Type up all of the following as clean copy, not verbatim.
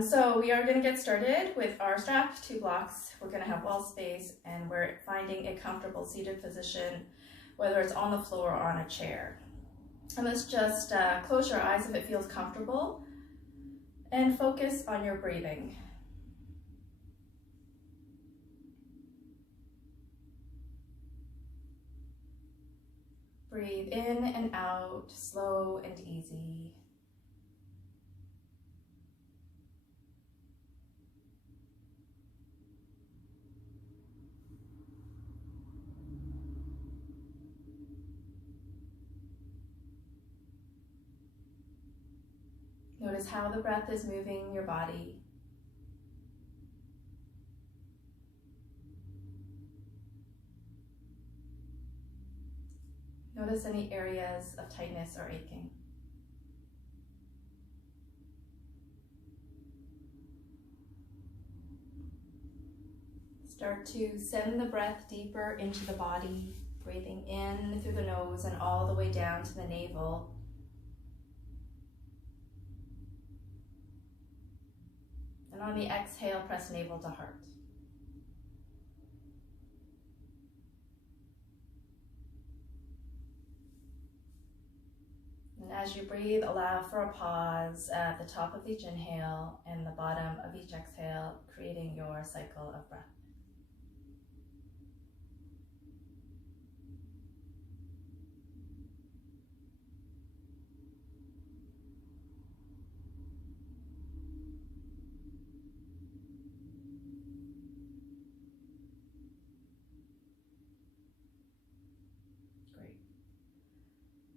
So we are going to get started with our strap, 2 blocks. We're going to have wall space, and we're finding a comfortable seated position, whether it's on the floor or on a chair. And let's just close your eyes if it feels comfortable and focus on your breathing. Breathe in and out, slow and easy. Notice how the breath is moving your body. Notice any areas of tightness or aching. Start to send the breath deeper into the body, breathing in through the nose and all the way down to the navel. And on the exhale, press navel to heart. And as you breathe, allow for a pause at the top of each inhale and the bottom of each exhale, creating your cycle of breath.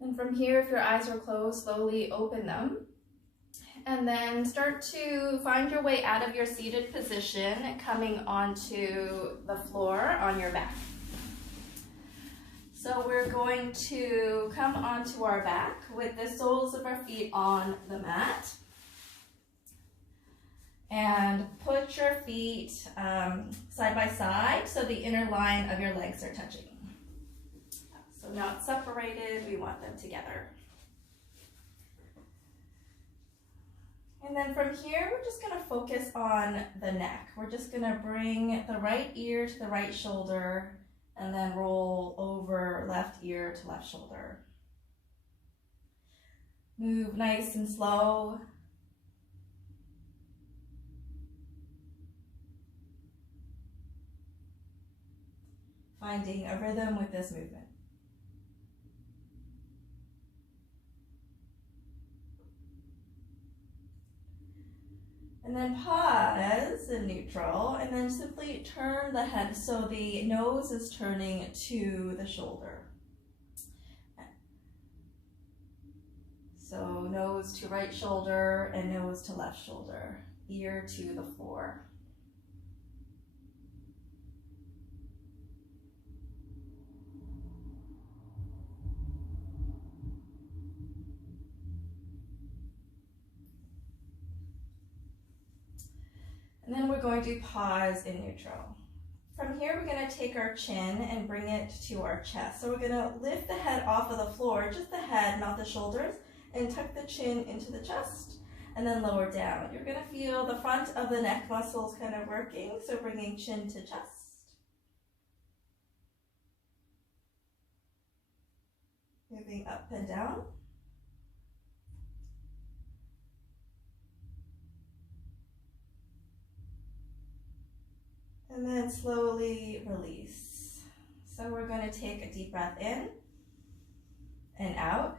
And from here, if your eyes are closed, slowly open them. And then start to find your way out of your seated position, coming onto the floor on your back. So we're going to come onto our back with the soles of our feet on the mat. And put your feet side by side so the inner line of your legs are touching. So not separated, we want them together. And then from here, we're just gonna focus on the neck. We're just gonna bring the right ear to the right shoulder and then roll over left ear to left shoulder. Move nice and slow. Finding a rhythm with this movement. And then pause in neutral, and then simply turn the head so the nose is turning to the shoulder. So nose to right shoulder and nose to left shoulder, ear to the floor. And then we're going to pause in neutral. From here, we're going to take our chin and bring it to our chest. So we're going to lift the head off of the floor, just the head, not the shoulders, and tuck the chin into the chest, and then lower down. You're going to feel the front of the neck muscles kind of working, so bringing chin to chest. Moving up and down. And then slowly release. So we're going to take a deep breath in and out.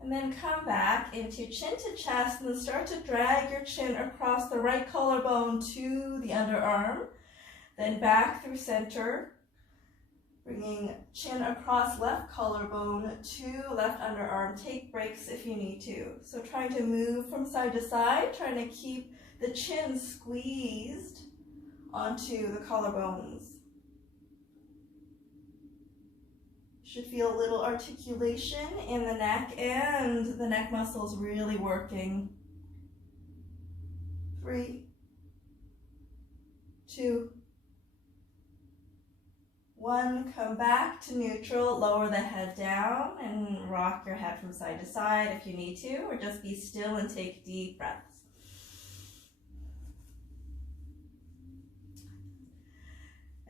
And then come back into chin to chest, and then start to drag your chin across the right collarbone to the underarm. Then back through center, bringing chin across left collarbone to left underarm. Take breaks if you need to. So trying to move from side to side, trying to keep the chin squeezed onto the collarbones. Should feel a little articulation in the neck and the neck muscles really working. 3, 2, 1. Come back to neutral, lower the head down and rock your head from side to side if you need to, or just be still and take deep breaths.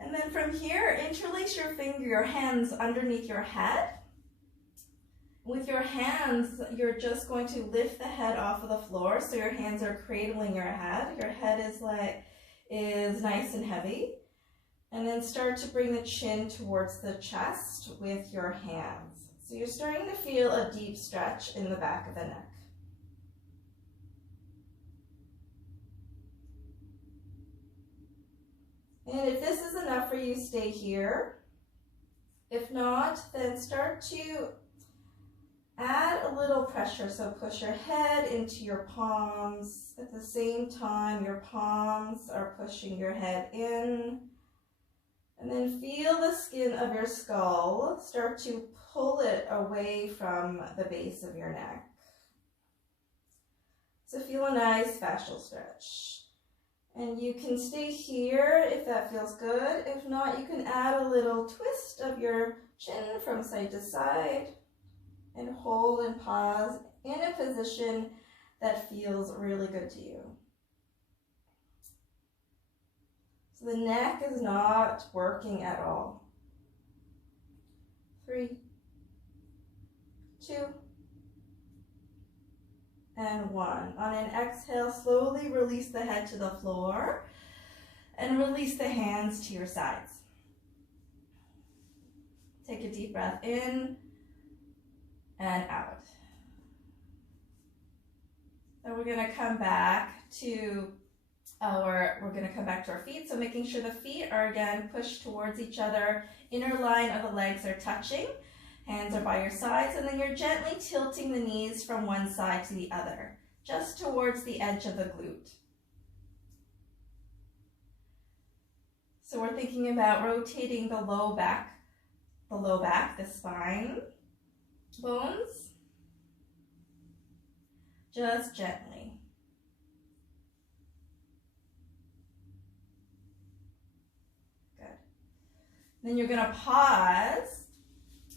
And then from here, interlace your hands underneath your head. With your hands, you're just going to lift the head off of the floor, so your hands are cradling your head. Your head is nice and heavy. And then start to bring the chin towards the chest with your hands. So you're starting to feel a deep stretch in the back of the neck. And if this is enough for you, stay here. If not, then start to add a little pressure. So push your head into your palms. At the same time, your palms are pushing your head in. And then feel the skin of your skull start to pull it away from the base of your neck. So feel a nice fascial stretch. And you can stay here if that feels good. If not, you can add a little twist of your chin from side to side and hold and pause in a position that feels really good to you. So the neck is not working at all. 3, 2, and 1. On an exhale, slowly release the head to the floor and release the hands to your sides. Take a deep breath in and out. Then we're going to come back to our feet. So making sure the feet are again pushed towards each other. Inner line of the legs are touching. Hands are by your sides, and then you're gently tilting the knees from one side to the other, just towards the edge of the glute. So we're thinking about rotating the low back, the spine bones, just gently. Good. Then you're going to pause.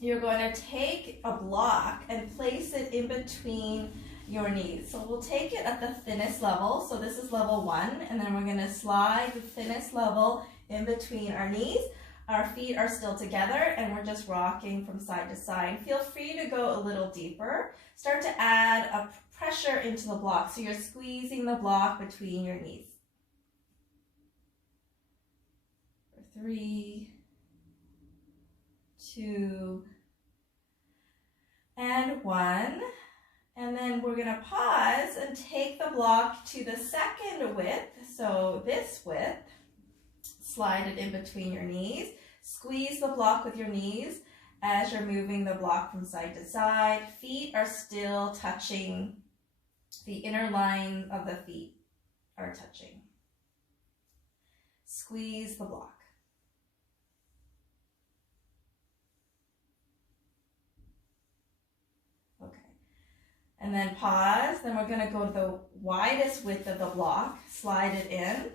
You're going to take a block and place it in between your knees. So we'll take it at the thinnest level. So this is level 1, and then we're going to slide the thinnest level in between our knees. Our feet are still together, and we're just rocking from side to side. Feel free to go a little deeper. Start to add a pressure into the block. So you're squeezing the block between your knees. 3, 2, and 1. And then we're going to pause and take the block to the second width. So this width, slide it in between your knees. Squeeze the block with your knees as you're moving the block from side to side. Feet are still touching. The inner line of the feet are touching. Squeeze the block. And then pause. Then we're going to go to the widest width of the block. Slide it in.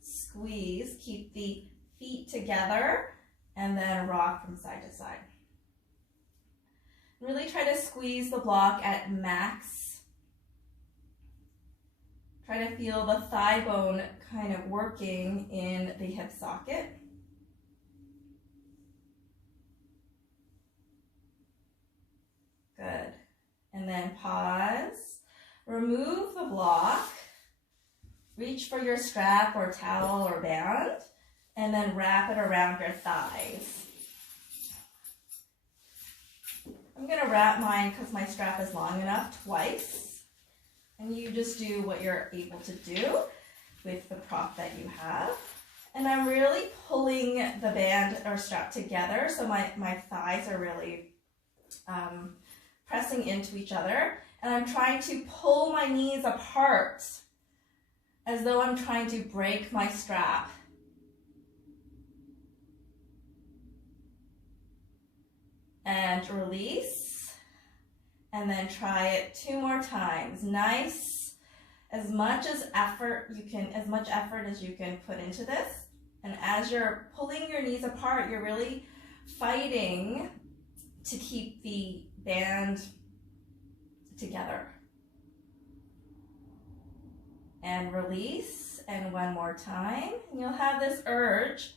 Squeeze. Keep the feet together. And then rock from side to side. Really try to squeeze the block at max. Try to feel the thigh bone kind of working in the hip socket. Good. And then pause, remove the block, reach for your strap or towel or band, and then wrap it around your thighs. I'm going to wrap mine because my strap is long enough twice. And you just do what you're able to do with the prop that you have. And I'm really pulling the band or strap together so my thighs are really pressing into each other, and I'm trying to pull my knees apart as though I'm trying to break my strap. And release, and then try it 2 more times. Nice, as much effort as you can put into this. And as you're pulling your knees apart, you're really fighting to keep the band together. And release, and 1 more time. And you'll have this urge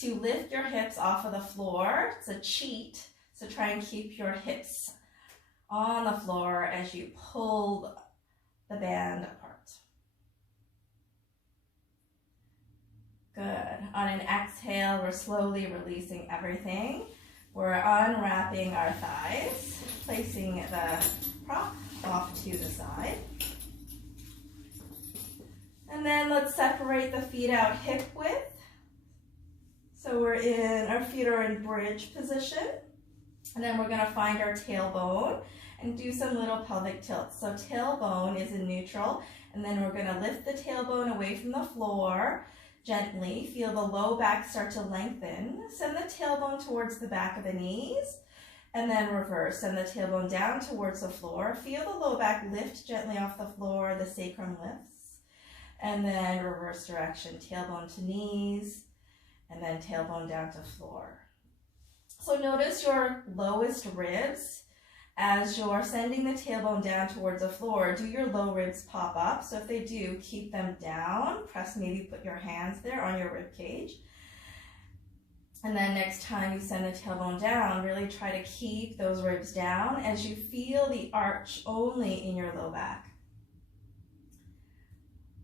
to lift your hips off of the floor. It's a cheat, so try and keep your hips on the floor as you pull the band apart. Good. On an exhale, we're slowly releasing everything. We're unwrapping our thighs, placing the prop off to the side. And then let's separate the feet out hip width. So our feet are in bridge position. And then we're gonna find our tailbone and do some little pelvic tilts. So tailbone is in neutral, and then we're gonna lift the tailbone away from the floor gently. Feel the low back start to lengthen. Send the tailbone towards the back of the knees, and then reverse. Send the tailbone down towards the floor. Feel the low back lift gently off the floor, the sacrum lifts. And then reverse direction, tailbone to knees, and then tailbone down to floor. So notice your lowest ribs. As you're sending the tailbone down towards the floor, do your low ribs pop up? So if they do, keep them down. Press, maybe put your hands there on your rib cage. And then next time you send the tailbone down, really try to keep those ribs down as you feel the arch only in your low back.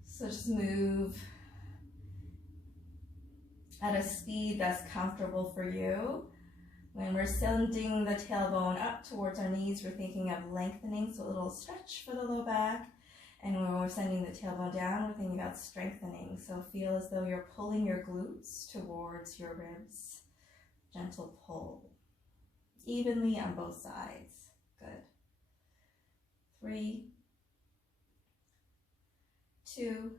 So just move at a speed that's comfortable for you. When we're sending the tailbone up towards our knees, we're thinking of lengthening, so a little stretch for the low back. And when we're sending the tailbone down, we're thinking about strengthening. So feel as though you're pulling your glutes towards your ribs. Gentle pull, evenly on both sides. Good. 3, 2,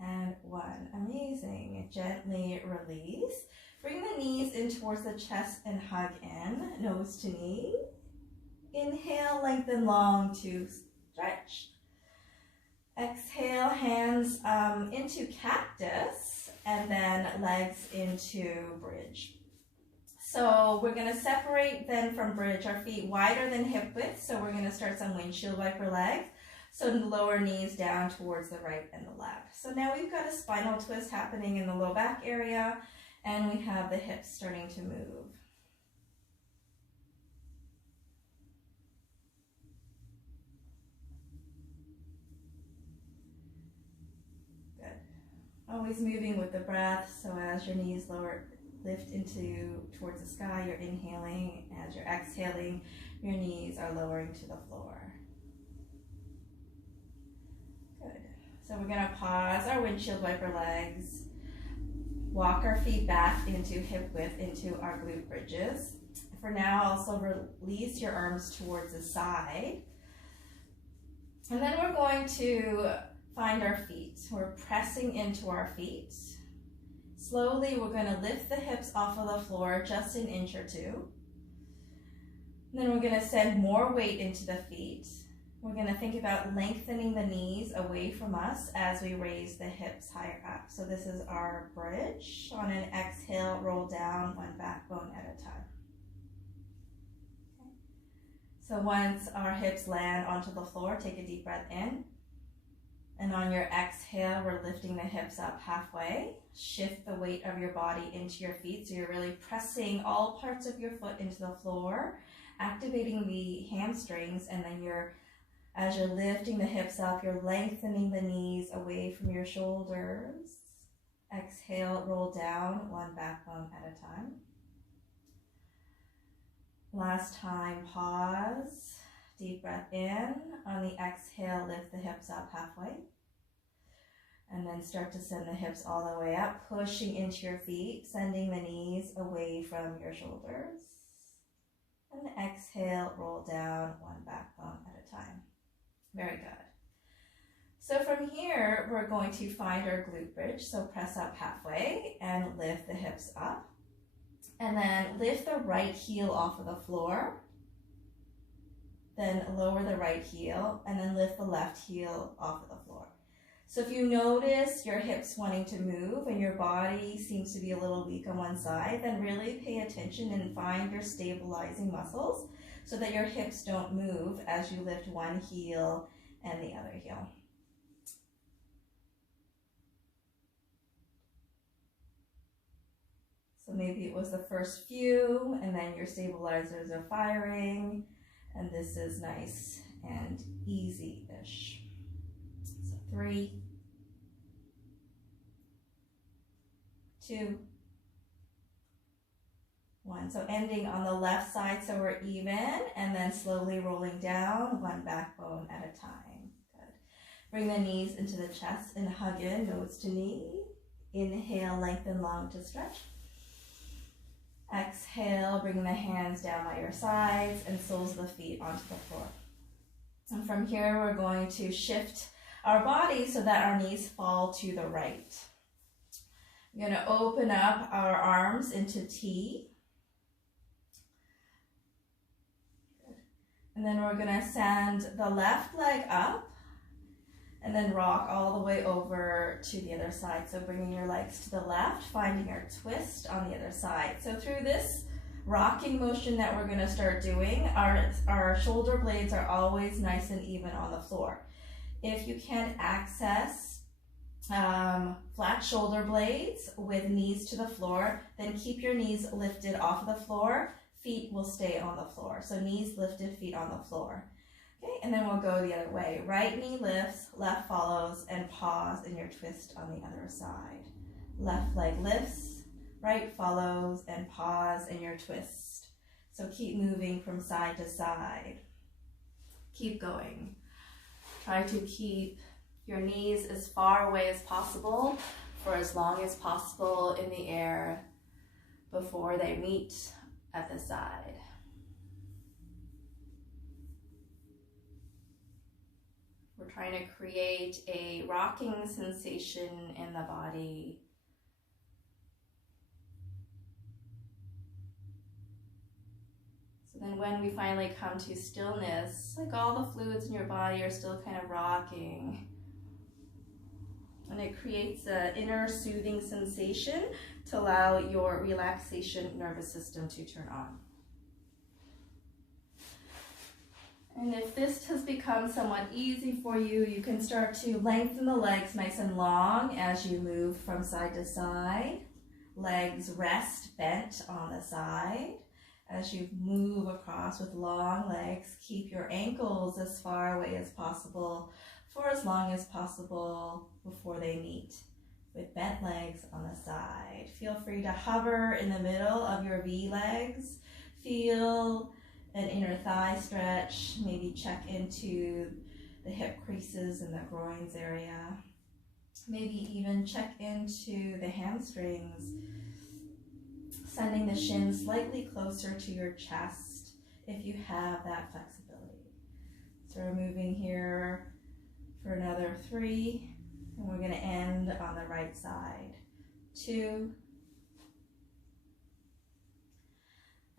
and 1. Amazing. Gently release. Bring the knees in towards the chest and hug in, nose to knee. Inhale, lengthen long to stretch. Exhale, hands into cactus, and then legs into bridge. So we're going to separate then from bridge, our feet wider than hip width. So we're going to start some windshield wiper legs. So the lower knees down towards the right and the left. So now we've got a spinal twist happening in the low back area, and we have the hips starting to move. Good. Always moving with the breath, so as your knees lift towards the sky, you're inhaling. As you're exhaling, your knees are lowering to the floor. Good. So we're going to pause our windshield wiper legs, walk our feet back into hip width into our glute bridges. For now, also release your arms towards the side. And then we're going to find our feet. We're pressing into our feet. Slowly, we're going to lift the hips off of the floor just an inch or two. And then we're going to send more weight into the feet. We're going to think about lengthening the knees away from us as we raise the hips higher up. So this is our bridge. On an exhale, roll down one backbone at a time. Okay. So once our hips land onto the floor, take a deep breath in. And on your exhale, we're lifting the hips up halfway. Shift the weight of your body into your feet. So you're really pressing all parts of your foot into the floor, activating the hamstrings, and then as you're lifting the hips up, you're lengthening the knees away from your shoulders. Exhale, roll down one backbone at a time. Last time, pause. Deep breath in. On the exhale, lift the hips up halfway. And then start to send the hips all the way up, pushing into your feet, sending the knees away from your shoulders. And exhale, roll down one backbone at a time. Very good. So from here, we're going to find our glute bridge. So press up halfway and lift the hips up. And then lift the right heel off of the floor. Then lower the right heel, and then lift the left heel off of the floor. So if you notice your hips wanting to move and your body seems to be a little weak on one side, then really pay attention and find your stabilizing muscles so that your hips don't move as you lift one heel and the other heel. So maybe it was the first few and then your stabilizers are firing, and this is nice and easy-ish. So 3, 2, 1. So ending on the left side so we're even, and then slowly rolling down, one backbone at a time. Good. Bring the knees into the chest and hug in, nose to knee. Inhale, lengthen long to stretch. Exhale, bring the hands down by your sides and soles of the feet onto the floor. And from here, we're going to shift our body so that our knees fall to the right. We're going to open up our arms into T. And then we're going to send the left leg up and then rock all the way over to the other side. So bringing your legs to the left, finding your twist on the other side. So through this rocking motion that we're going to start doing, our shoulder blades are always nice and even on the floor. If you can't access flat shoulder blades with knees to the floor, then keep your knees lifted off of the floor. Feet will stay on the floor. So knees lifted, feet on the floor. Okay, and then we'll go the other way. Right knee lifts, left follows, and pause in your twist on the other side. Left leg lifts, right follows, and pause in your twist. So keep moving from side to side. Keep going. Try to keep your knees as far away as possible for as long as possible in the air before they meet at the side. We're trying to create a rocking sensation in the body. So then when we finally come to stillness, like all the fluids in your body are still kind of rocking. And it creates an inner soothing sensation to allow your relaxation nervous system to turn on. And if this has become somewhat easy for you, you can start to lengthen the legs nice and long as you move from side to side. Legs rest bent on the side. As you move across with long legs, keep your ankles as far away as possible for as long as possible before they meet with bent legs on the side. Feel free to hover in the middle of your V legs. Feel an inner thigh stretch. Maybe check into the hip creases and the groins area. Maybe even check into the hamstrings, sending the shins slightly closer to your chest if you have that flexibility. So we're moving here for another 3, and we're going to end on the right side. 2,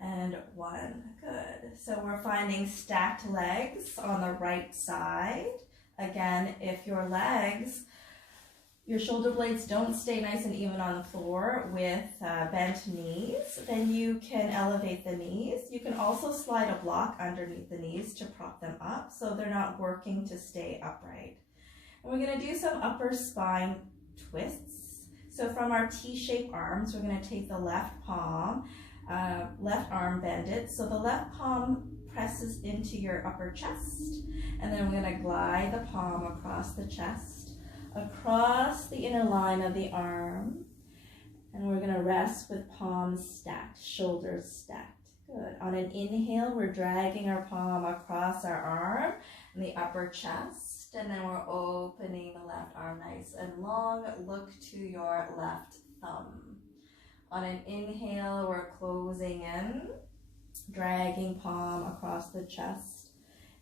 and 1. Good. So we're finding stacked legs on the right side. Again, if your legs, your shoulder blades don't stay nice and even on the floor with bent knees, then you can elevate the knees. You can also slide a block underneath the knees to prop them up so they're not working to stay upright. And we're going to do some upper spine twists. So from our T-shaped arms, we're going to take the left palm, left arm, bend it. So the left palm presses into your upper chest, and then we're going to glide the palm across the chest, across the inner line of the arm, and we're going to rest with palms stacked, shoulders stacked. Good. On an inhale, we're dragging our palm across our arm and the upper chest, and then we're opening the left arm nice and long. Look to your left thumb. On an inhale, we're closing in, dragging palm across the chest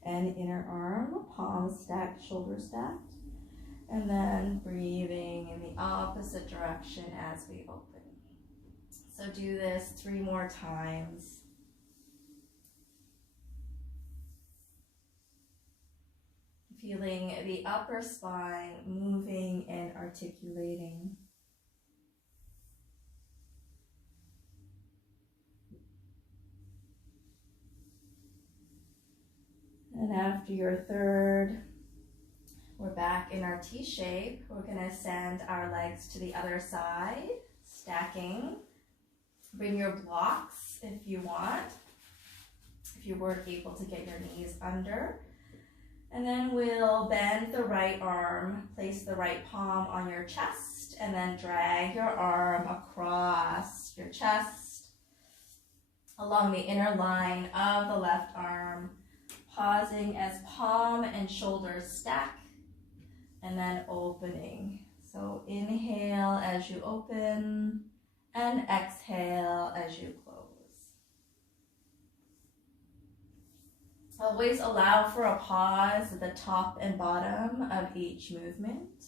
and inner arm, palms stacked, shoulders stacked. And then breathing in the opposite direction as we open. So do this 3 more times. Feeling the upper spine moving and articulating. And after your 3rd, we're back in our T shape. We're going to send our legs to the other side, stacking. Bring your blocks if you want, if you weren't able to get your knees under. And then we'll bend the right arm, place the right palm on your chest, and then drag your arm across your chest, along the inner line of the left arm, pausing as palm and shoulders stack, and then opening. So inhale as you open, and exhale as you close. Always allow for a pause at the top and bottom of each movement.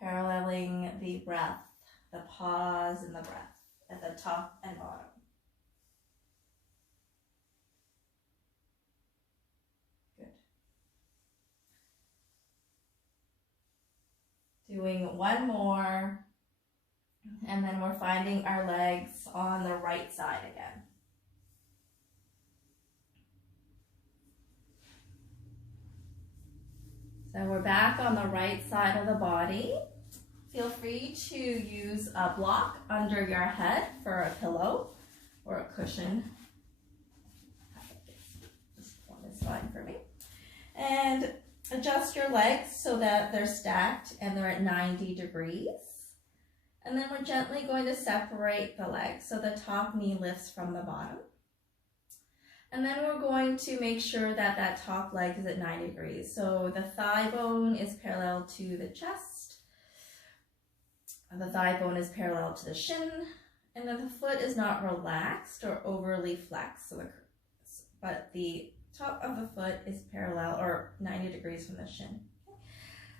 Paralleling the breath, the pause and the breath at the top and bottom. Good. Doing one more. And then we're finding our legs on the right side again. So we're back on the right side of the body. Feel free to use a block under your head for a pillow or a cushion. This one is fine for me. And adjust your legs so that they're stacked and they're at 90 degrees. And then we're gently going to separate the legs so the top knee lifts from the bottom. And then we're going to make sure that that top leg is at 90 degrees. So the thigh bone is parallel to the chest. The thigh bone is parallel to the shin. And then the foot is not relaxed or overly flexed. But the top of the foot is parallel or 90 degrees from the shin.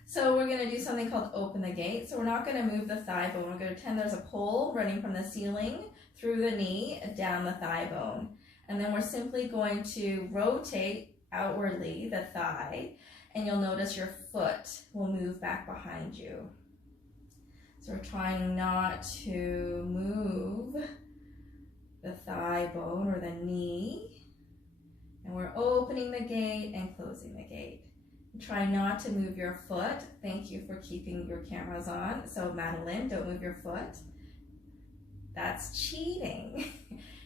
So we're going to do something called open the gate. So we're not going to move the thigh bone. We're going to pretend there's a pole running from the ceiling through the knee down the thigh bone. And then we're simply going to rotate outwardly the thigh, and you'll notice your foot will move back behind you. So we're trying not to move the thigh bone or the knee. And we're opening the gate and closing the gate. Try not to move your foot. Thank you for keeping your cameras on. So Madeline, don't move your foot. That's cheating.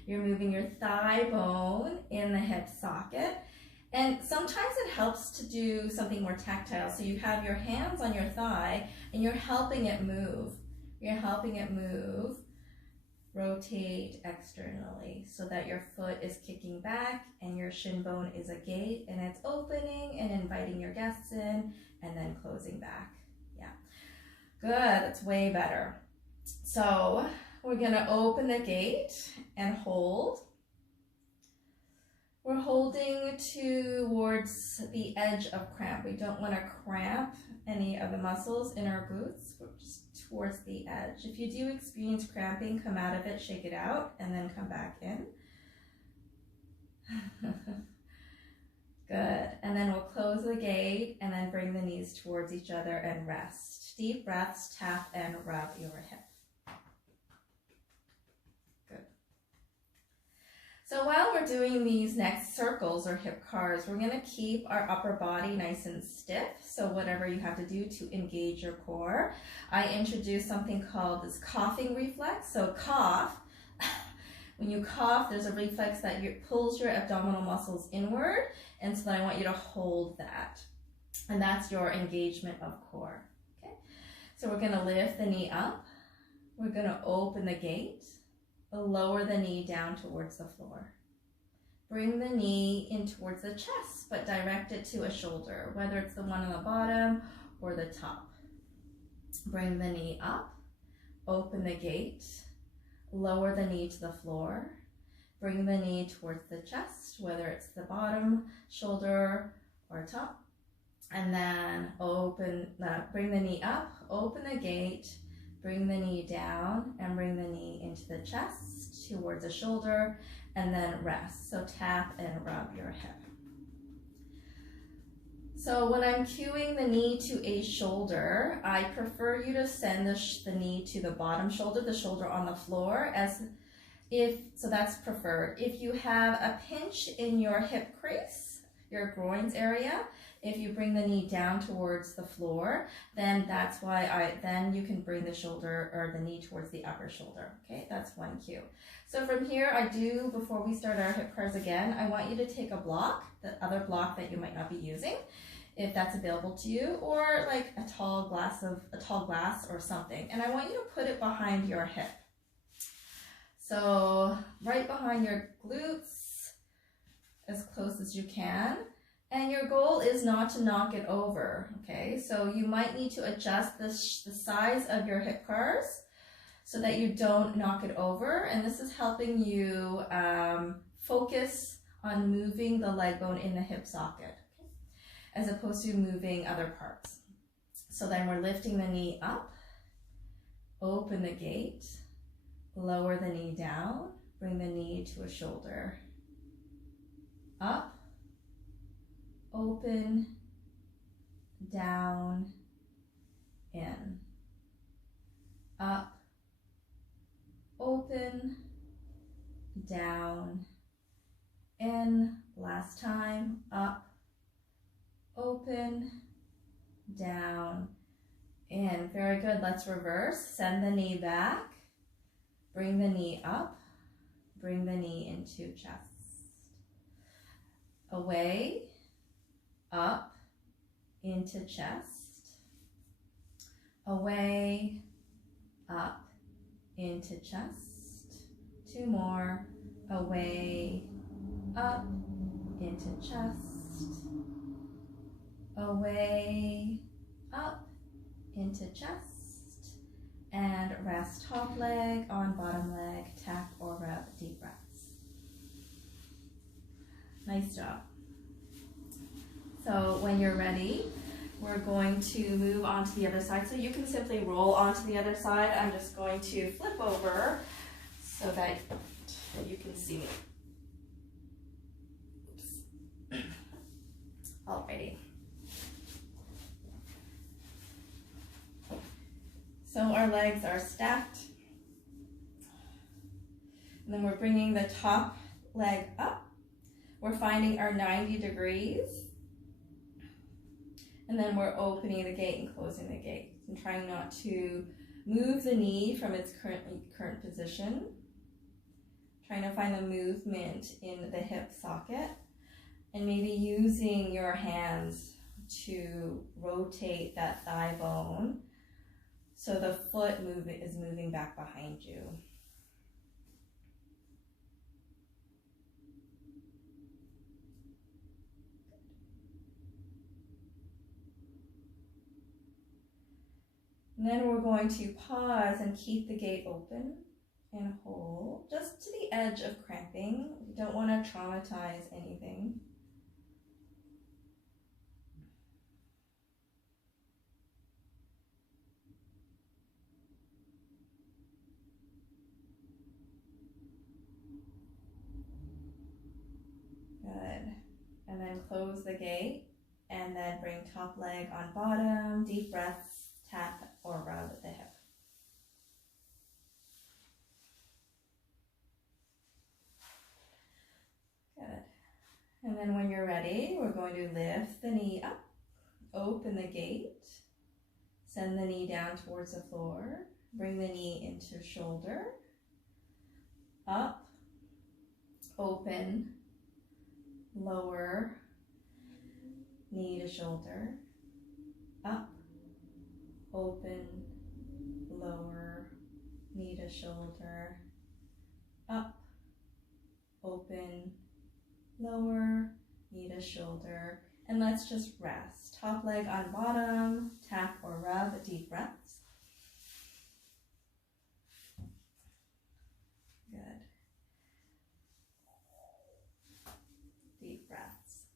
You're moving your thigh bone in the hip socket. And sometimes it helps to do something more tactile. So you have your hands on your thigh and you're helping it move. You're helping it move. Rotate externally so that your foot is kicking back and your shin bone is a gate and it's opening and inviting your guests in and then closing back. Yeah, good, that's way better. So we're gonna open the gate and hold. We're holding towards the edge of cramp. We don't want to cramp any of the muscles in our glutes. We're just towards the edge. If you do experience cramping, come out of it, shake it out, and then come back in. Good. And then we'll close the gate and then bring the knees towards each other and rest. Deep breaths, tap and rub your hip. Good. So while we're doing these next circles or hip cars, we're going to keep our upper body nice and stiff. So whatever you have to do to engage your core. I introduced something called this coughing reflex. So cough. When you cough, there's a reflex that pulls your abdominal muscles inward. And so then I want you to hold that. And that's your engagement of core. Okay. So we're going to lift the knee up. We're going to open the gate. Lower the knee down towards the floor. Bring the knee in towards the chest, but direct it to a shoulder, whether it's the one on the bottom or the top. Bring the knee up, open the gate, lower the knee to the floor. Bring the knee towards the chest, whether it's the bottom, shoulder, or top. And then bring the knee up, open the gate, bring the knee down and bring the knee into the chest towards the shoulder and then rest. So tap and rub your hip. So when I'm cueing the knee to a shoulder, I prefer you to send the knee to the bottom shoulder, the shoulder on the floor, so that's preferred. If you have a pinch in your hip crease, your groins area. If you bring the knee down towards the floor, then that's why then you can bring the shoulder or the knee towards the upper shoulder. Okay, that's one cue. So from here, before we start our hip curls again, I want you to take a block, the other block that you might not be using, if that's available to you, or like a tall glass or something. And I want you to put it behind your hip. So right behind your glutes, as close as you can. And your goal is not to knock it over, okay? So you might need to adjust the size of your hip cars so that you don't knock it over. And this is helping you focus on moving the leg bone in the hip socket, okay? As opposed to moving other parts. So then we're lifting the knee up, open the gate, lower the knee down, bring the knee to a shoulder, up, open, down, in, up, open, down, in, last time, up, open, down, in. Very good. Let's reverse. Send the knee back, bring the knee up, bring the knee into chest, away, up, into chest, away, up, into chest, two more, away, up, into chest, away, up, into chest, and rest top leg on bottom leg, tap or rub, deep breaths. Nice job. So when you're ready, we're going to move on to the other side. So you can simply roll onto the other side. I'm just going to flip over so that you can see me. Oops. Alrighty. So our legs are stacked. And then we're bringing the top leg up. We're finding our 90 degrees. And then we're opening the gate and closing the gate and trying not to move the knee from its current position. Trying to find the movement in the hip socket and maybe using your hands to rotate that thigh bone so the foot is moving back behind you. And then we're going to pause and keep the gate open and hold just to the edge of cramping. We don't want to traumatize anything. Good. And then close the gate and then bring top leg on bottom, deep breaths, tap or rub the hip. Good. And then when you're ready, we're going to lift the knee up, open the gate, send the knee down towards the floor, bring the knee into shoulder, up, open, lower, knee to shoulder, up, open, lower, knee to shoulder, up, open, lower, knee to shoulder, and let's just rest. Top leg on bottom, tap or rub, deep breaths. Good. Deep breaths.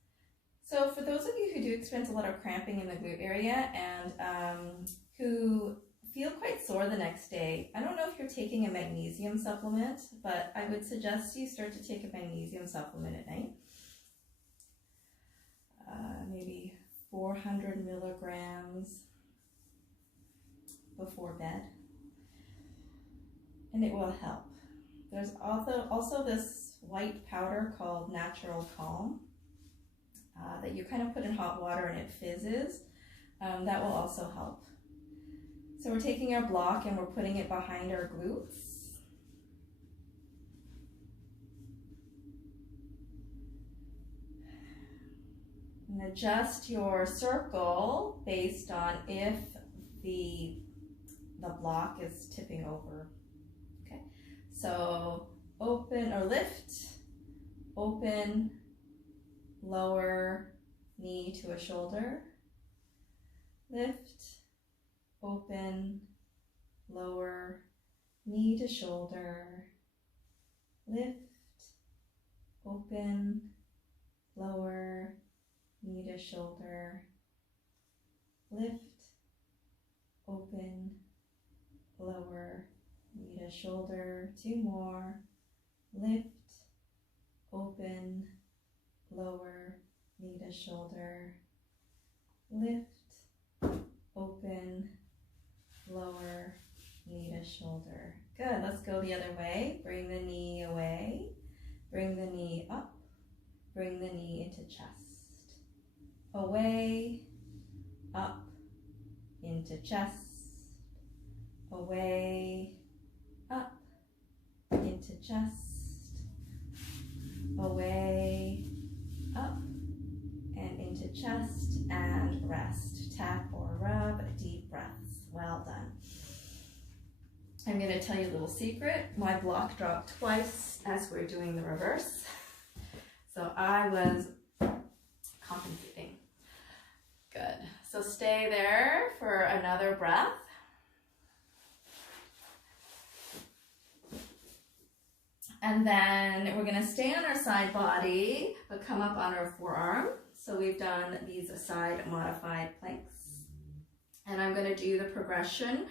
So for those of you who do experience a lot of cramping in the glute area and who feel quite sore the next day, I don't know if you're taking a magnesium supplement, but I would suggest you start to take a magnesium supplement at night. Maybe 400 milligrams before bed, and it will help. There's also this white powder called Natural Calm. that you kind of put in hot water and it fizzes. That will also help. So we're taking our block and we're putting it behind our glutes. And adjust your circle based on if the block is tipping over. Okay, so open or lift, open, lower, knee to a shoulder, lift, open, lower, knee to shoulder, lift, open, lower, knee to shoulder, lift, open, lower, knee to shoulder, 2 more, lift, open, lower, knee to shoulder, lift, open, lower, knee to shoulder. Good, let's go the other way. Bring the knee away, bring the knee up, bring the knee into chest. Away, up, into chest, away, up, into chest, away, up, and into chest, and rest. Tap or rub, deep breaths. Well done. I'm going to tell you a little secret. My block dropped twice as we're doing the reverse. So I was compensating. Good. So stay there for another breath. And then we're going to stay on our side body, but come up on our forearm. So we've done these side modified planks. And I'm going to do the progression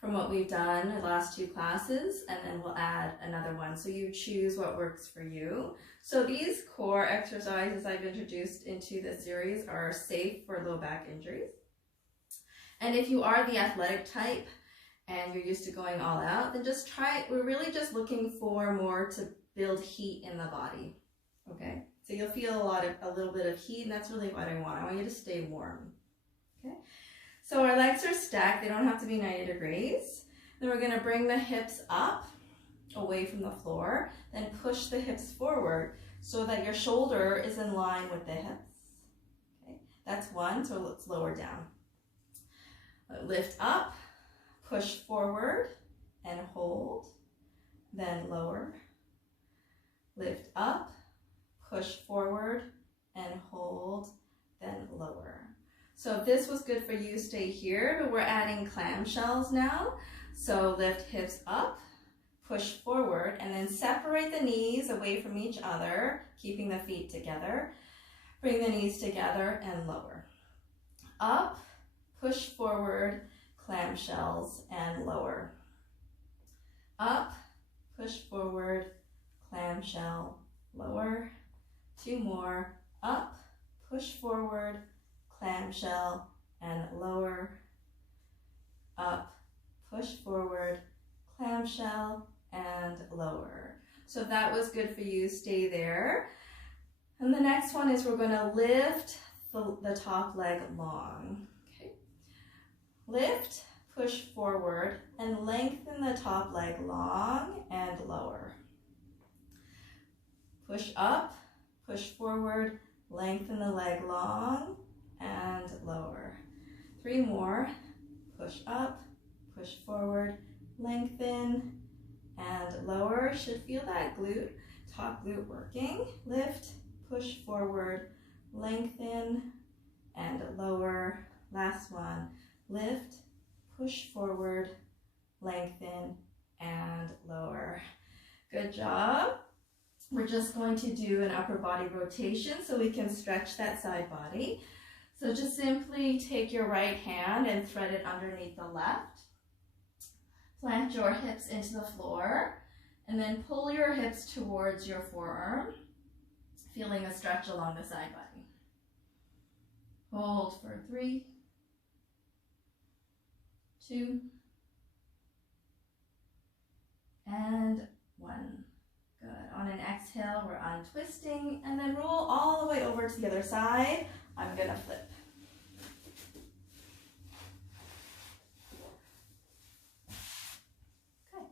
from what we've done the last 2 classes, and then we'll add another one. So you choose what works for you. So these core exercises I've introduced into this series are safe for low back injuries. And if you are the athletic type and you're used to going all out, then just try it. We're really just looking for more to build heat in the body. Okay, so you'll feel a little bit of heat, and that's really what I want. I want you to stay warm. Okay, so our legs are stacked. They don't have to be 90 degrees. Then we're going to bring the hips up away from the floor, then push the hips forward so that your shoulder is in line with the hips. Okay, that's 1, so let's lower down. Lift up, push forward and hold, then lower. Lift up, push forward and hold, then lower. So if this was good for you, stay here, but we're adding clam shells now. So lift hips up, push forward, and then separate the knees away from each other, keeping the feet together. Bring the knees together and lower. Up, push forward, clam shells, and lower. Up, push forward, clamshell, lower. 2 more. Up, push forward, clamshell, and lower. Up, push forward, clamshell, and lower. So if that was good for you, stay there. And the next one is we're going to lift the top leg long. Okay. Lift, push forward, and lengthen the top leg long and lower. Push up, push forward, lengthen the leg long and lower. 3 more. Push up, push forward, lengthen and lower. Should feel that glute, top glute working. Lift, push forward, lengthen and lower. Last one. Lift, push forward, lengthen and lower. Good job. We're just going to do an upper body rotation so we can stretch that side body. So just simply take your right hand and thread it underneath the left. Plant your hips into the floor and then pull your hips towards your forearm, feeling a stretch along the side body. Hold for 3, 2, and 1. Good. On an exhale, exhale, we're untwisting, and then roll all the way over to the other side. I'm gonna flip. Okay.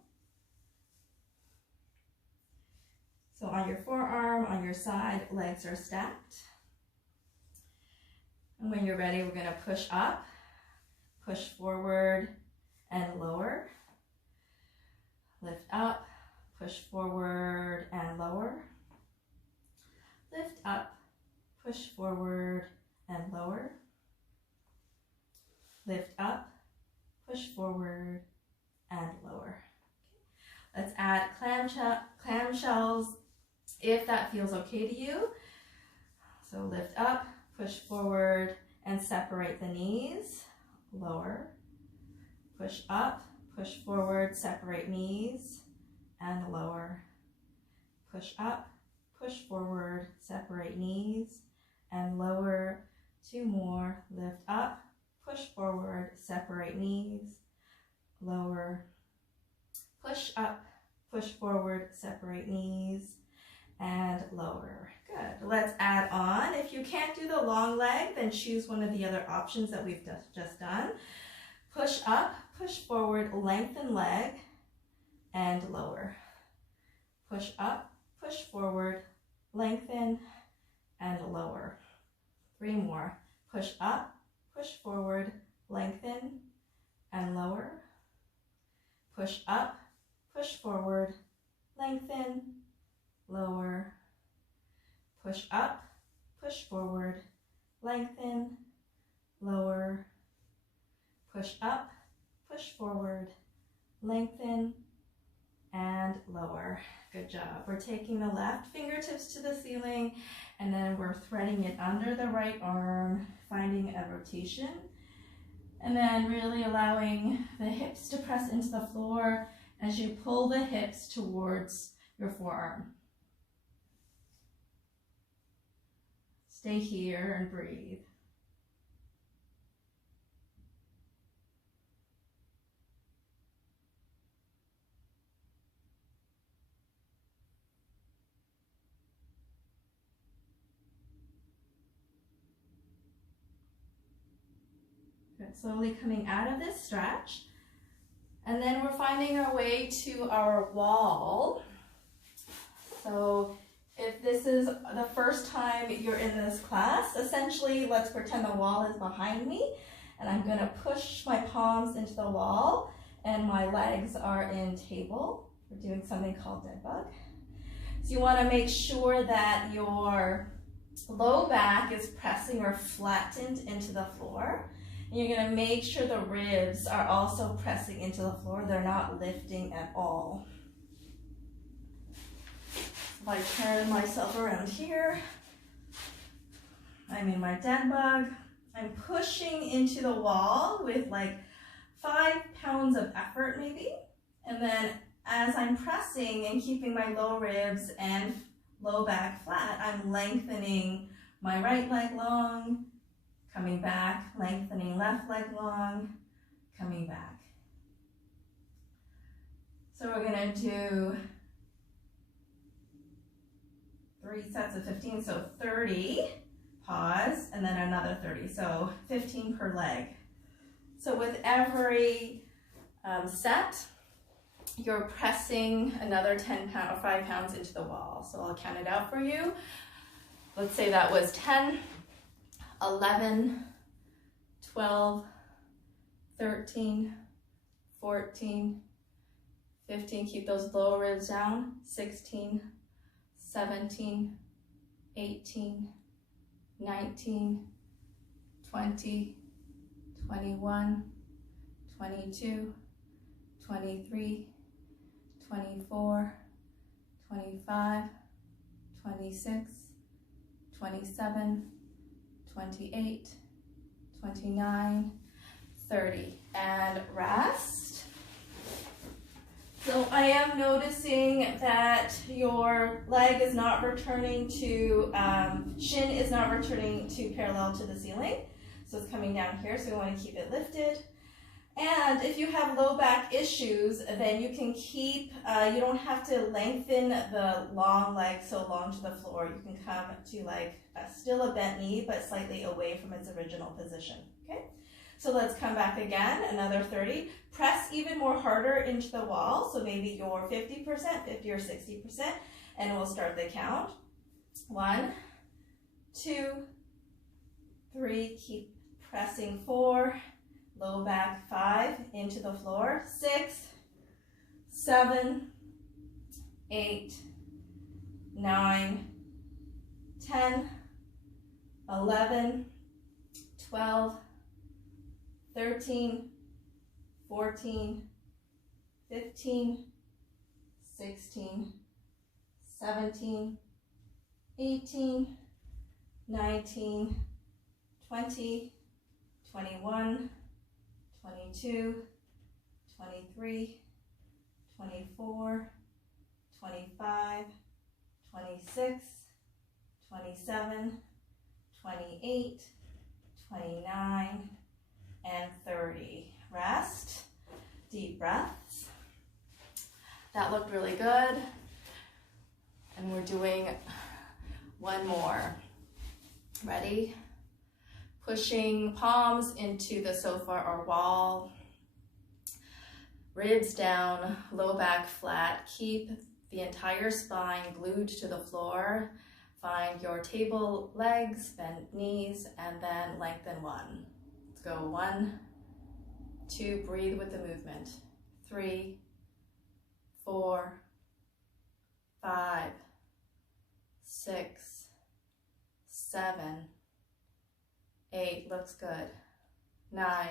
So on your forearm, on your side, legs are stacked. And when you're ready, we're gonna push up, push forward, and lower. Lift up, push forward and lower. Lift up, push forward and lower. Lift up, push forward and lower. Let's add clam shells if that feels okay to you. So lift up, push forward and separate the knees. Lower, push up, push forward, separate knees, and lower. Push up, push forward, separate knees, and lower. 2 more. Lift up, push forward, separate knees, lower. Push up, push forward, separate knees, and lower. Good. Let's add on. If you can't do the long leg, then choose one of the other options that we've just done. Push up, push forward, lengthen leg, and lower. Push up, push forward, lengthen, and lower. 3 more. Push up, push forward, lengthen, and lower. Push up, push forward, lengthen, lower. Push up, push forward, lengthen, lower. Push up, push forward, lengthen, and lower. Good job. We're taking the left fingertips to the ceiling, and then we're threading it under the right arm, finding a rotation, and then really allowing the hips to press into the floor as you pull the hips towards your forearm. Stay here and breathe. Good. Slowly coming out of this stretch. And then we're finding our way to our wall. So if this is the first time you're in this class, essentially let's pretend the wall is behind me, and I'm going to push my palms into the wall and my legs are in table. We're doing something called dead bug. So you want to make sure that your low back is pressing or flattened into the floor. And you're going to make sure the ribs are also pressing into the floor. They're not lifting at all. If I turn myself around here, I'm in my dead bug. I'm pushing into the wall with like 5 pounds of effort maybe. And then as I'm pressing and keeping my low ribs and low back flat, I'm lengthening my right leg long, coming back, lengthening left leg long, coming back. So we're gonna do 3 sets of 15, so 30, pause, and then another 30, so 15 per leg. So with every set, you're pressing another 10 pounds or 5 pounds into the wall. So I'll count it out for you. Let's say that was 10, 11, 12, 13, 14, 15, keep those lower ribs down, 16, 17, 18, 19, 20, 21, 22, 23, 24, 25, 26, 27, 28, 29, 30, and rest. So I am noticing that your leg is not returning to, shin is not returning to parallel to the ceiling. So it's coming down here, so we want to keep it lifted. And if you have low back issues, then you can keep, you don't have to lengthen the long leg so long to the floor. You can come to like still a bent knee, but slightly away from its original position, okay? So let's come back again, another 30. Press even more harder into the wall, so maybe you're 50%, 50 or 60%, and we'll start the count. 1, 2, 3, keep pressing. 4, low back. 5, into the floor. 6, 7, 8, 9, 10, 11, 12, 13, 14, 15, 16, 17, 18, 19, 20, 21, 22, 23, 24, 25, 26, 27, 28, 29, and 30. Rest, deep breaths. That looked really good. And we're doing one more. Ready? Pushing palms into the sofa or wall. Ribs down, low back flat. Keep the entire spine glued to the floor. Find your table legs, bend knees, and then lengthen 1. Let's go 1, 2, breathe with the movement. 3, 4, 5, 6, 7, 8, looks good. 9,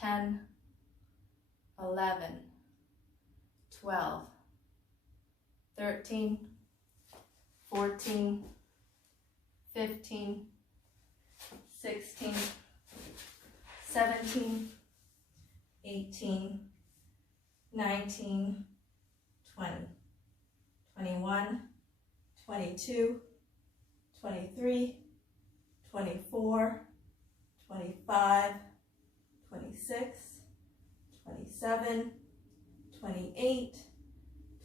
10, 11, 12, 13, 14, 15, 16, 17, 18, 19, 20, 21, 22, 23, 24, 25, 26, 27, 28,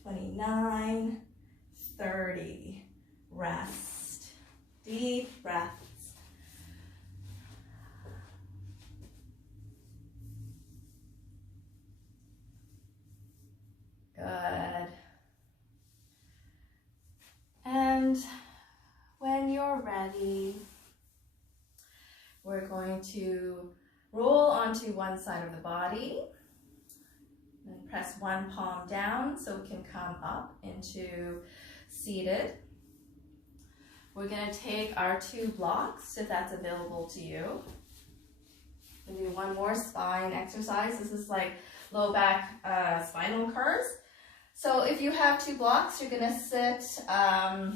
29, 30. Rest. Deep breaths. Good. And when you're ready, we're going to roll onto one side of the body and press one palm down so we can come up into seated. We're going to take our 2 blocks if that's available to you. We'll do one more spine exercise. This is like low back spinal curls. So if you have 2 blocks, you're going to sit, so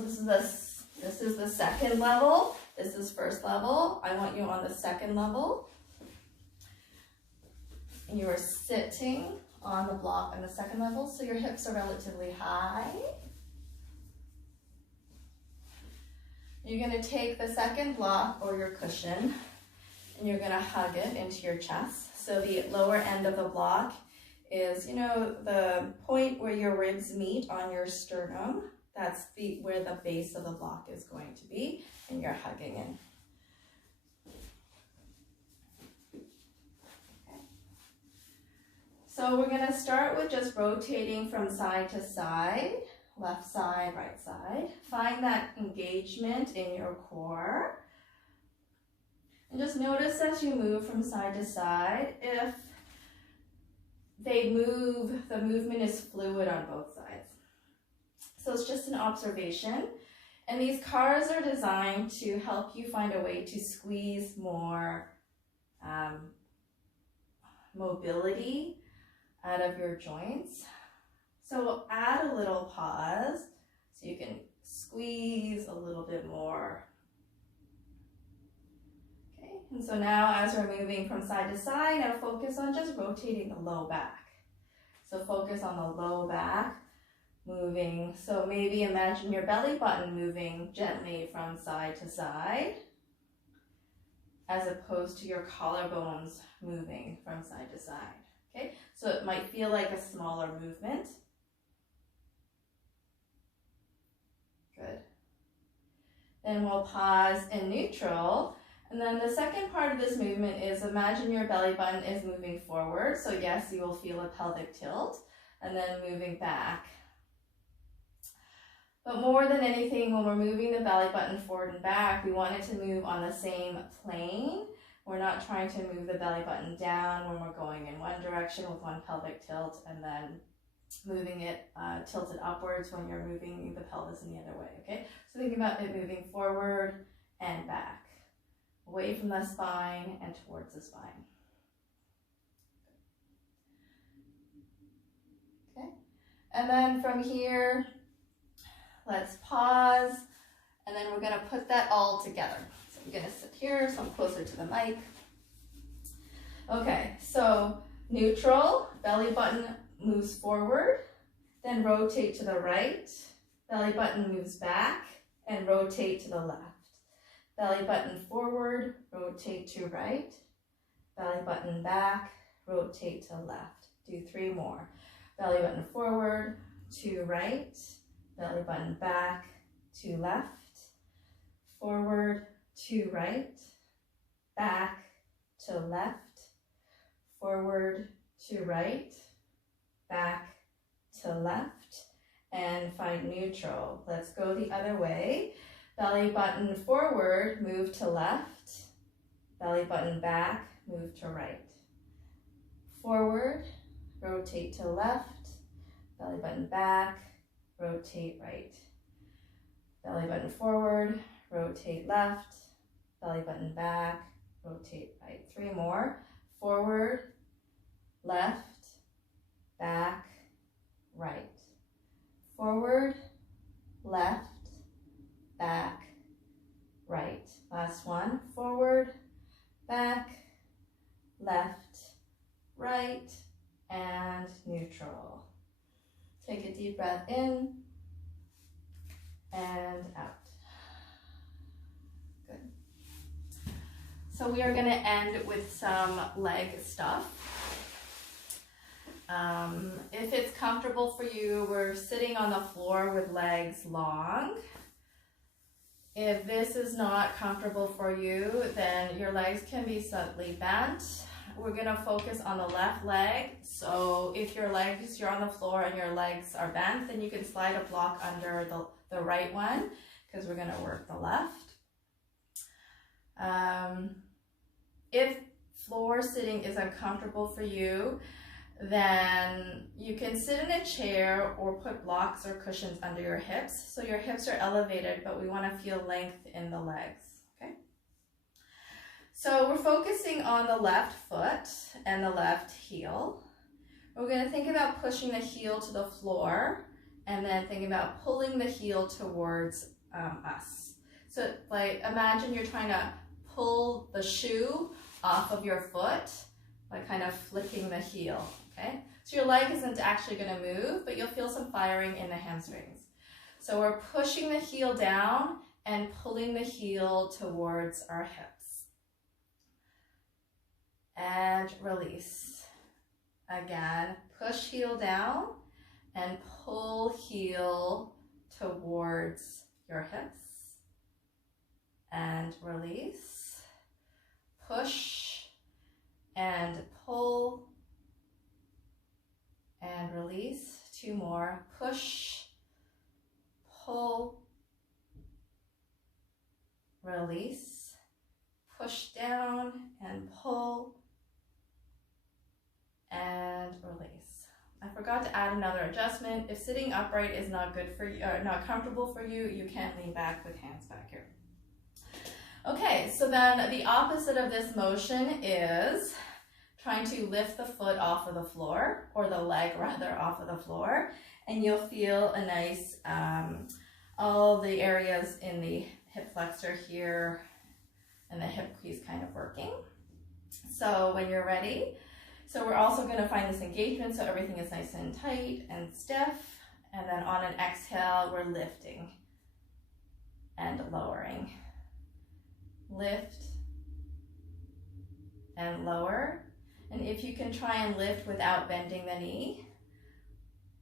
this is the second level. This is first level. I want you on the second level. And you are sitting on the block on the second level, so your hips are relatively high. You're going to take the second block or your cushion and you're going to hug it into your chest. So the lower end of the block is, you know, the point where your ribs meet on your sternum. That's where the base of the block is going to be, and you're hugging in. Okay. So we're going to start with just rotating from side to side, left side, right side. Find that engagement in your core. And just notice as you move from side to side, if they move, the movement is fluid on both sides. So it's just an observation. And these cars are designed to help you find a way to squeeze more mobility out of your joints. So add a little pause so you can squeeze a little bit more. Okay, and so now as we're moving from side to side, now focus on just rotating the low back. So focus on the low back moving. So maybe imagine your belly button moving gently from side to side. as opposed to your collarbones moving from side to side. Okay, so it might feel like a smaller movement. Good. Then we'll pause in neutral. And then the second part of this movement is imagine your belly button is moving forward. So yes, you will feel a pelvic tilt, and then moving back. But more than anything, when we're moving the belly button forward and back, we want it to move on the same plane. We're not trying to move the belly button down when we're going in one direction with one pelvic tilt and then moving it tilted upwards when you're moving the pelvis in the other way, okay? So think about it moving forward and back, away from the spine and towards the spine. Okay, and then from here, let's pause, and then we're going to put that all together. So I'm going to sit here so I'm closer to the mic. Okay, so neutral, belly button moves forward, then rotate to the right, belly button moves back, and rotate to the left. Belly button forward, rotate to right, belly button back, rotate to left. Do 3 more. Belly button forward, to right, belly button back, to left, forward, to right, back, to left, forward, to right, back, to left, and find neutral. Let's go the other way. Belly button forward, move to left, belly button back, move to right. Forward, rotate to left, belly button back, rotate right. Belly button forward, rotate left, belly button back, rotate right. 3 more. Forward, left, back, right. Forward, left, back, right. Last one. Forward, back, left, right, and neutral. Take a deep breath in and out. Good. So we are going to end with some leg stuff. If it's comfortable for you, we're sitting on the floor with legs long. If this is not comfortable for you, then your legs can be slightly bent. We're going to focus on the left leg. So if you're on the floor and your legs are bent, then you can slide a block under the right one, because we're going to work the left. If floor sitting is uncomfortable for you, then you can sit in a chair or put blocks or cushions under your hips. So your hips are elevated, but we want to feel length in the legs, okay? So we're focusing on the left foot and the left heel. We're going to think about pushing the heel to the floor and then think about pulling the heel towards us. So like imagine you're trying to pull the shoe off of your foot by kind of flicking the heel. Okay, so your leg isn't actually going to move, but you'll feel some firing in the hamstrings. So we're pushing the heel down and pulling the heel towards our hips. And release. Again, push heel down and pull heel towards your hips. And release. Push and pull. And release. 2 more. Push, pull, release. Push down and pull and release. I forgot to add another adjustment. If sitting upright is not good for you, or not comfortable for you, you can lean back with hands back here. Okay, so then the opposite of this motion is trying to lift the foot off of the floor, or the leg rather off of the floor, and you'll feel a nice, all the areas in the hip flexor here and the hip crease kind of working. So when you're ready, so we're also going to find this engagement so everything is nice and tight and stiff, and then on an exhale we're lifting and lowering. Lift and lower. And if you can try and lift without bending the knee,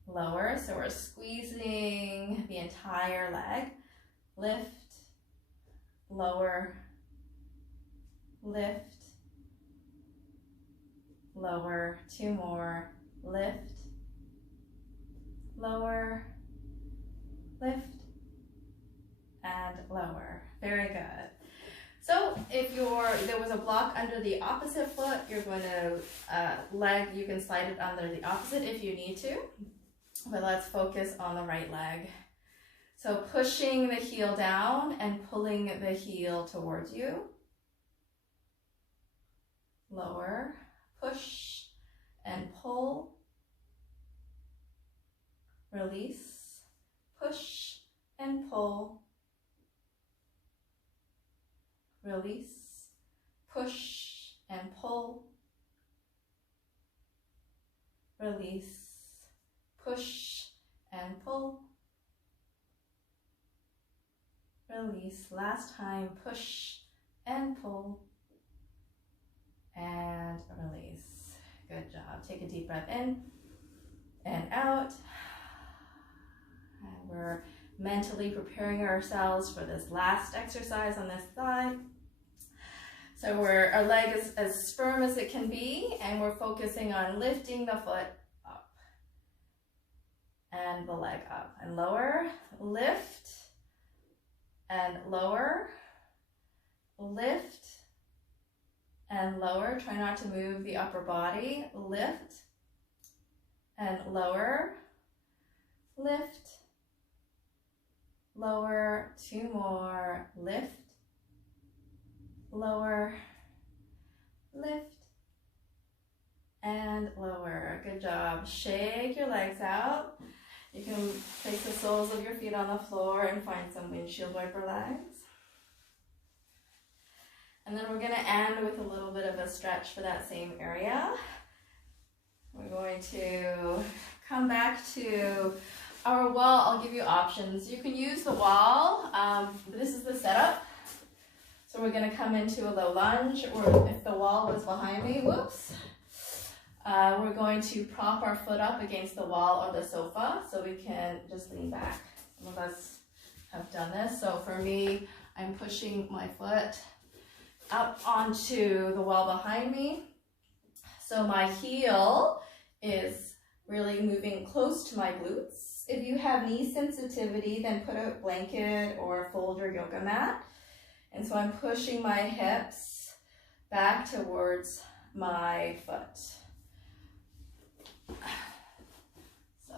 lower. So we're squeezing the entire leg. Lift, lower, lift, lower. Two more. Lift, lower, lift, and lower. Very good. So if there was a block under the opposite foot, you're going to you can slide it under the opposite if you need to, but let's focus on the right leg. So pushing the heel down and pulling the heel towards you. Lower, push and pull. Release, push and pull. Release, push and pull. Release, push and pull. Release. Last time, push and pull. And release. Good job. Take a deep breath in and out. And we're mentally preparing ourselves for this last exercise on this thigh. So our leg is as firm as it can be, and we're focusing on lifting the foot up and the leg up and lower. Lift and lower. Lift and lower. Try not to move the upper body. Lift and lower. Lift, lower. Two more. Lift, lower, lift, and lower. Good job. Shake your legs out. You can place the soles of your feet on the floor and find some windshield wiper legs. And then we're going to end with a little bit of a stretch for that same area. We're going to come back to our wall. I'll give you options. You can use the wall. This is the setup. So we're going to come into a low lunge, or if the wall was behind me, whoops. We're going to prop our foot up against the wall or the sofa so we can just lean back. Some of us have done this. So for me, I'm pushing my foot up onto the wall behind me. So my heel is really moving close to my glutes. If you have knee sensitivity, then put a blanket or fold your yoga mat. And so I'm pushing my hips back towards my foot. So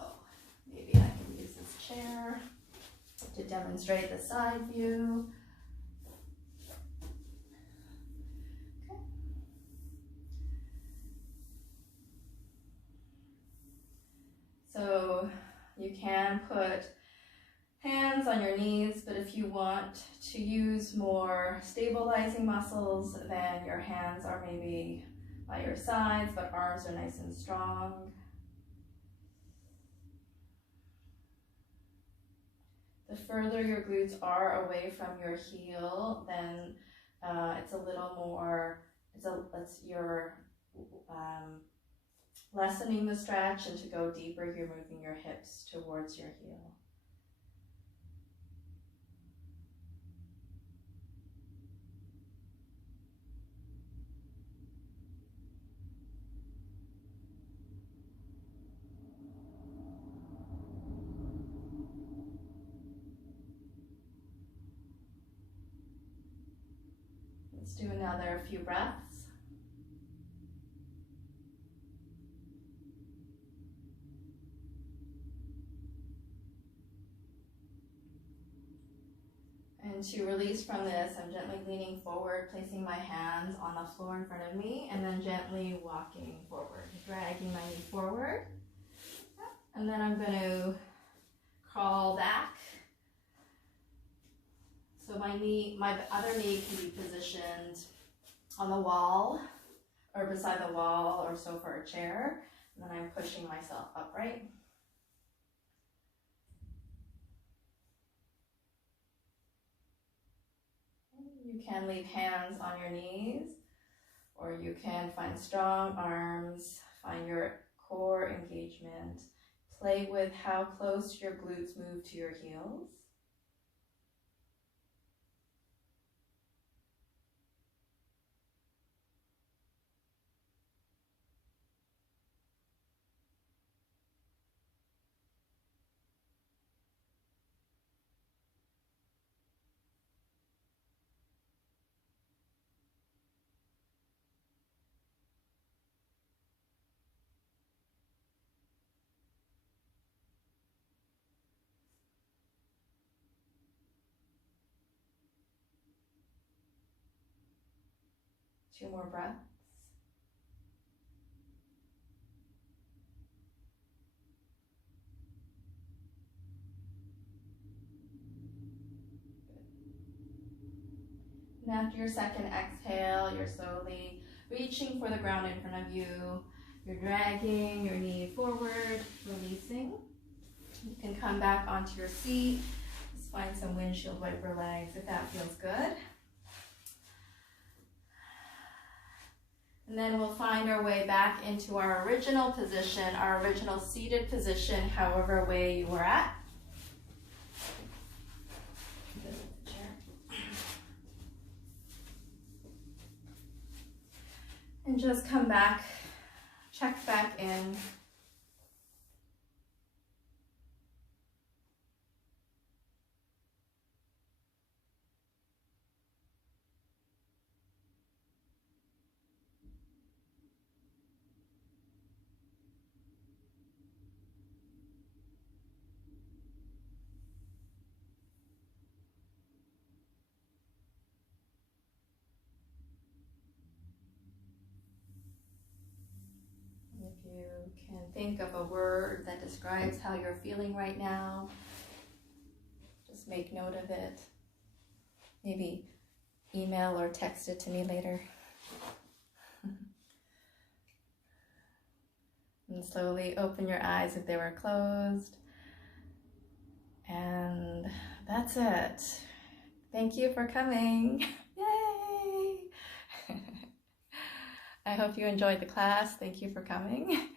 maybe I can use this chair to demonstrate the side view. Okay. So you can put hands on your knees, but if you want to use more stabilizing muscles, then your hands are maybe by your sides, but arms are nice and strong. The further your glutes are away from your heel, then it's a little more, you're lessening the stretch, and to go deeper, you're moving your hips towards your heel. Let's do another few breaths. And to release from this, I'm gently leaning forward, placing my hands on the floor in front of me, and then gently walking forward, dragging my knee forward. And then I'm going to crawl back. So my other knee can be positioned on the wall or beside the wall or sofa or chair. And then I'm pushing myself upright. You can leave hands on your knees, or you can find strong arms, find your core engagement, play with how close your glutes move to your heels. Two more breaths. And after your second exhale, you're slowly reaching for the ground in front of you. You're dragging your knee forward, releasing. You can come back onto your seat. Just find some windshield wiper legs if that feels good. And then we'll find our way back into our original position, our original seated position, however way you were at. And just come back, check back in. If you can think of a word that describes how you're feeling right now, just make note of it. Maybe email or text it to me later. And slowly open your eyes if they were closed. And that's it. Thank you for coming. Yay! I hope you enjoyed the class. Thank you for coming.